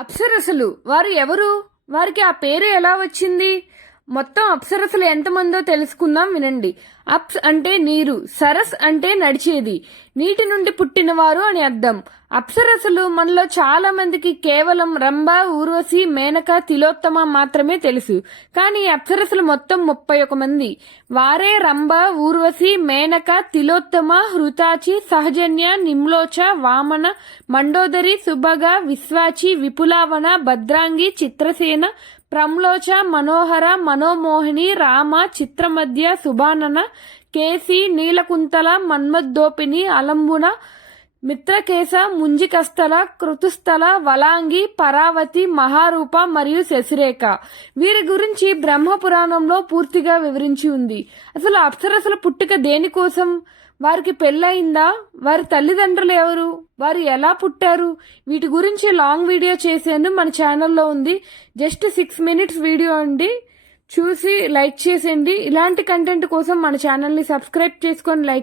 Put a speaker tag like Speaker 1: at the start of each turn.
Speaker 1: అప్సరసలు. వారు ఎవరు? వారికి ఆ పేరు ఎలా వచ్చింది? మొత్తం అప్సరసలు ఎంతమందో తెలుసుకుందాం వినండి. అప్స్ అంటే నీరు సరస్ అంటే నడిచేది. నీటి నుండి పుట్టినవారు అని అర్థం. అప్సరసలు మనలో చాలా మందికి కేవలం రంభ ఊర్వశి మేనక తిలోత్తమ మాత్రమే తెలుసు. కానీ అప్సరసలు మొత్తం ముప్పై ఒక మంది. వారే రంభ ఊర్వశి మేనక తిలోత్తమ హృతాచి సహజన్య నిమ్లోచ వామన మండోదరి సుభగ విశ్వాచి విపులావన భద్రాంగి చిత్రసేన ప్రమ్లోచ మనోహర మనోమోహిని రామ చిత్రమధ్య సుభానన కేసి నీలకుంతల మన్మద్దోపిని అలంబున మిత్రకేశ ముంజికస్థల కృతుస్థల వలాంగి పరావతి మహారూప మరియు శశిరేఖ. వీరి గురించి బ్రహ్మ పురాణంలో పూర్తిగా వివరించి ఉంది. అసలు అప్సరసల పుట్టుక దేనికోసం? వారికి పెళ్ళయిందా? వారి తల్లిదండ్రులు ఎవరు? వారు ఎలా పుట్టారు? వీటి గురించి లాంగ్ వీడియో చేశాను మన ఛానల్లో ఉంది. జస్ట్ సిక్స్ మినిట్స్ వీడియో అండి. చూసి లైక్ చేసేయండి. ఇలాంటి కంటెంట్ కోసం మన ఛానల్ని సబ్స్క్రైబ్ చేసుకొని లైక్